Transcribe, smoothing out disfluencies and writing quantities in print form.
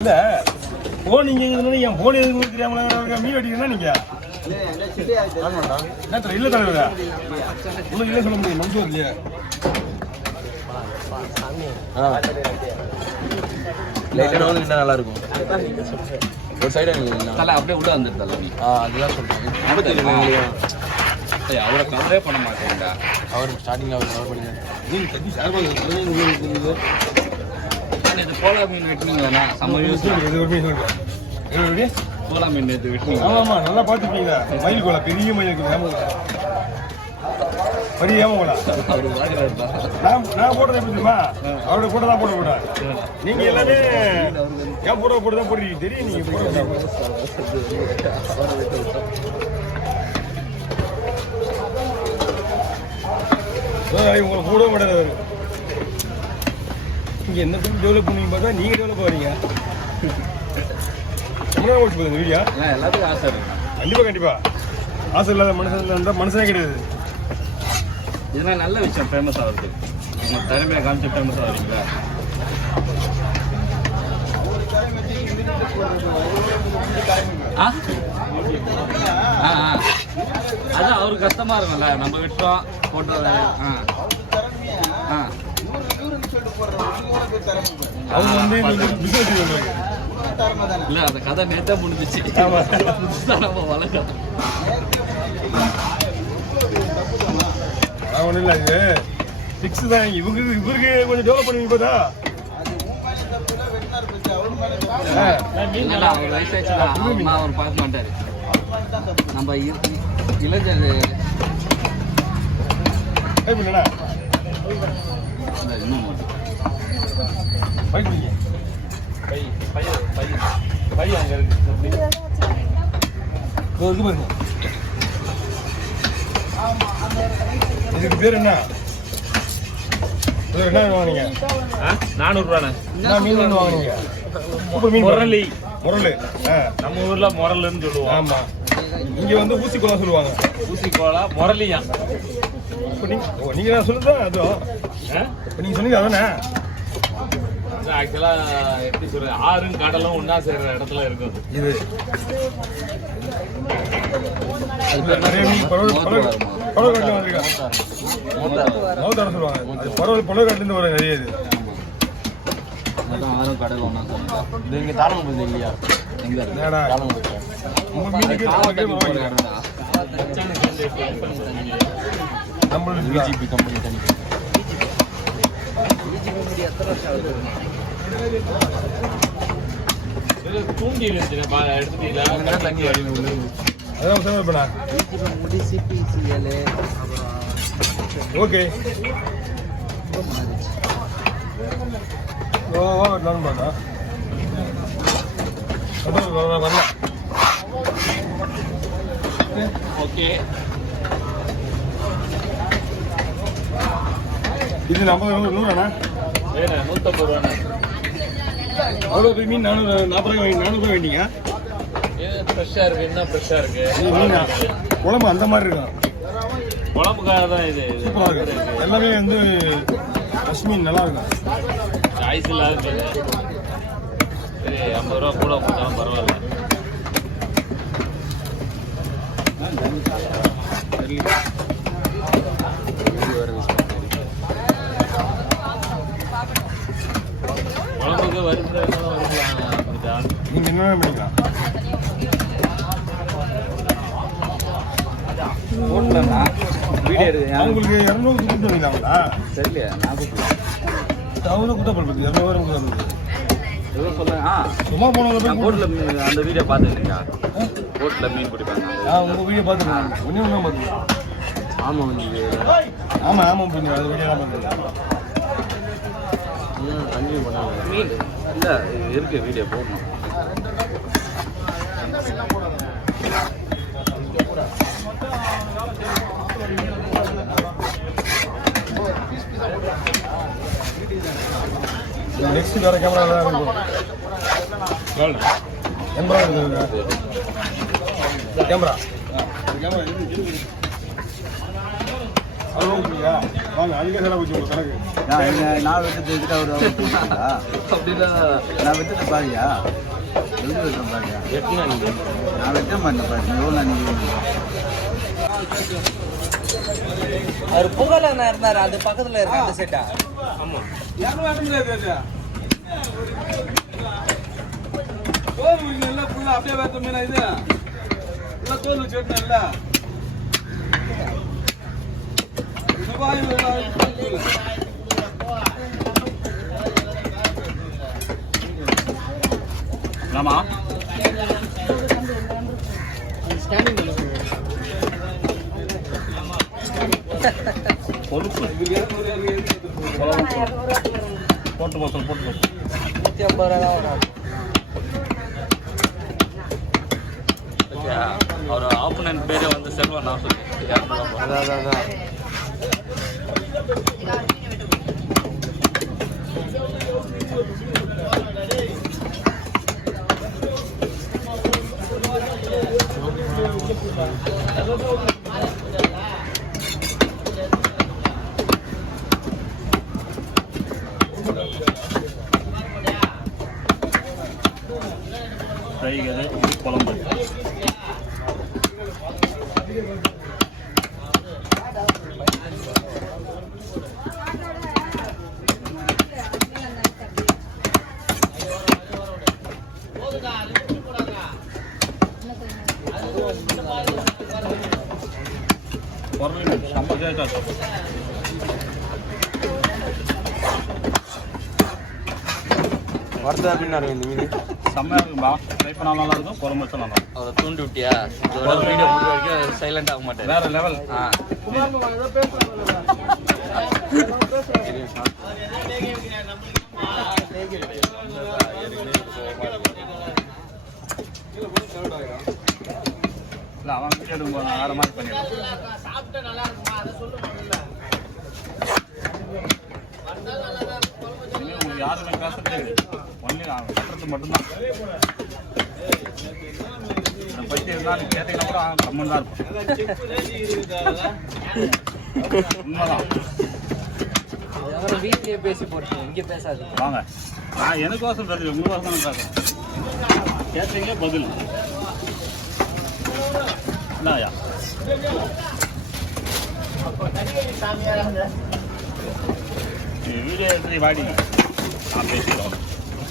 இல்ல போன் நீங்க என் போன் எதுக்கு தெரியாம மீன் வெட்டிக்கணும் நீங்க என்ன இல்ல தலைவர உங்களுக்கு இல்ல சொல்ல முடியும் மனசு இல்லையா நல்லா இருக்கும் ஒரு சைடு தலை அப்படியே உள்ள வந்துருந்தல நீ அதெல்லாம் சொல்றேன் அவரை கவரே பண்ண மாட்டேங்கடா அவர் ஸ்டார்டிங்ல அவர் கவர் பண்ணிருக்காரு நீங்க தட்டி சார்பாக இது கோலா மீன் வெட்டினீங்களா செம்ம யூஸ் இது ஒரு மீன் சொல்றேன் கோலா மீன் நேற்று வெட்டினீங்க ஆமா நல்லா பார்த்துருக்கீங்களா மயில் கோலா பெரிய மயில் இருக்குது பெரிய ஏமோலா அவரு வாங்குறாருப்பா நான் போடுறது எப்படி தெரியுமா அவரோட கூட தான் போட கூடாது நீங்க எல்லாமே ஏன் போட போட்டு தான் போடுறீங்க தெரியும் நீங்க போட உங்களை கூட மாட்டாரு நீங்க என்ன பண்ணி டெவலப் பண்ணுவீங்க பார்த்தா நீங்க டெவலப் ஆகிறீங்க தமிழக ஓட்டு போகுது வீடியோ எல்லாத்துக்கும் ஆசை இருக்கு கண்டிப்பா ஆசை இல்லாத மனுஷன் இருந்தால் மனுஷனே கிடையாது இதெல்லாம் நல்ல விஷயம் ஃபேமஸ் ஆகுது நீங்கள் திறமையாக காமிச்சு ஃபேமஸ் ஆகுறீங்களா அதான் அவருக்கு கஷ்டமா இருக்கும்ல நம்ம விட்டோம் போட்டு அவங்க வந்து இல்ல அந்த கதை நேத்தா முடிஞ்சிச்சு நம்ம வளர்க்கணும் ஒன்றும் இல்லை இது ஃபிக்ஸ் தான் இவருக்கு கொஞ்சம் டெவலப் பண்ணுவீங்க பார்த்தா அவர் வயசாச்சுன்னா அம்மா அவர் பார்க்க மாட்டாரு நம்ம இளைஞர் இன்னும் பை அங்கே இருக்கு பாருங்க இதுக்கு பேர் என்ன என்ன வாங்குனீங்க 400 ரூபாண்ணே மீன் வாங்குனீங்க முரளி முரளு நம்ம ஊர்ல முரல்னு சொல்லுவோம் ஆமா இங்க வந்து ஊசி கோலா சொல்லுவாங்க ஊசி கோலா முரளியா நீங்க நான் சொல்லுதான் அதுவும் நீங்க சொன்னீங்க அதானே ஆக்சுவலா எப்படி சொல்ற ஆறும் கடலும் ஒன்னா சேர்ற இடத்துல இருக்கும் இது நிறைய மீன் பழவக்காட்டுல வந்திருக்காங்க மௌத்தாட சொல்லுவாங்க அது பழவக்காட்டுல இருந்து வர நிறைய இது ஆறும் கடல் ஒன்னா இது இங்க தாராளம் இல்லையா எங்க உங்க மீனுக்கு நம்மளுக்கு கம்பெனி தனி தூங்கி எடுத்துட்டீங்களா தண்ணி அதான் சார் பண்ணா ஓகே நான் பார்த்தா வரல ஓகே இது 50 நூறாண்ணா 150 ரூபாண்ணா அவ்வளோ மீன் 440 ரூபாய் வேண்டிங்க ஃப்ரெஷ்ஷாக இருக்குது என்ன ஃப்ரெஷ்ஷாக இருக்குது மீன் குழம்பு அந்த மாதிரி இருக்கும் குழம்புக்காக தான் இது சூப்பராக இருக்கும் எல்லாமே வந்து ஃப்ரெஷ் மீன் நல்லா இருக்கும் சாய்ஸ் இல்லாத சரி 50 ரூபா கூட கொடுத்தாலும் பரவாயில்ல குழம்புக்கு வருகிறதுனால வருங்களா நீங்கள் என்ன பண்ணிக்கலாம் போட்டலண்ணா வீடியோ எடுத்து உங்களுக்கு 200 கொடுத்து பண்ணிக்கலாங்களா தெரியலையா நான் அவங்க குத்த பண்ணுறது 200 கொடுத்து எவ்வளோ சொல்லுங்க சும்மா போனவங்க போட்டில் அந்த வீடியோ பார்த்துருக்கீங்களா போட்டில் மீன் பிடிப்பாங்க உங்கள் வீடியோ பார்த்துருக்கேன் ஒன்றே ஒன்றா பார்த்துருக்கேன் ஆமாம் ஆமாம் பண்ணி அது வீடியோ தான் பார்த்துருக்கேன் கண்டினியூ பண்ணாங்க மீன் இல்லை இருக்கு வீடியோ போடணும் நெக்ஸ்ட் வேறு கேமரா தான் இருக்கும் கேமரா இருக்குது கேமரா வாங்க அதுக்கே செலவு வச்சு உங்களுக்கு கணக்கு. நான் வெட்டு எடுத்துட்டு அவர் அப்படின்னா நான் வெட்டு பாருயா எழுதி வெட்டுறேன் பாருயா எத்தனை நீங்க நான் வெட்ட மாட்டேன் பாரு எவ்வளோ நீங்கள் அவர் புகழ இருந்தாரு அது பக்கத்துல இருக்க அந்த செட்டா ஆமா அப்படியே வேத்த மீனா இது தோல் வச்சு வெட்டினா ஆமா பொறுப்பு போட்டு போட்டு போட்டு 150 ரூபா வரும் அவர் ஆப்போனன்ட் பேரே வந்து செல்வன் நான் சொல்லி அதான் ஃப்ரைகிறது குழம்பு வருதா அப்படின்னாரு இந்த மீன் செம்மையாக இருக்கும்பா ட்ரை பண்ணாலும் நல்லா இருக்கும் குழம்பு வச்சா நல்லா இருக்கும் அவரை தூண்டி விட்டியா இதோட வீடியோ முடிஞ்ச வரைக்கும் சைலண்ட் ஆக மாட்டேன் வேற லெவல் இல்லை அவன் வீடியோ எடுக்கும்போது நான் வேற மாதிரி பண்ணிடுறேன் உங்களுக்கு யாருமே பேசுறது ஒன்லி கட்டுறது மட்டும்தான் இதை பற்றி இருந்தாலும் கேட்டீங்கன்னா கூட கம்மன் தான் இருக்கும் உண்மைதான் வீட்லயே பேசி போட்டு இங்க பேசாது வாங்க நான் எனக்கோசம் பேசுறேன் உங்களுக்கோசம் பேசுறேன் கேட்டீங்க பதில் என்னயா வீடியோ எடுத்து வாடி நான் பேசிடுவோம்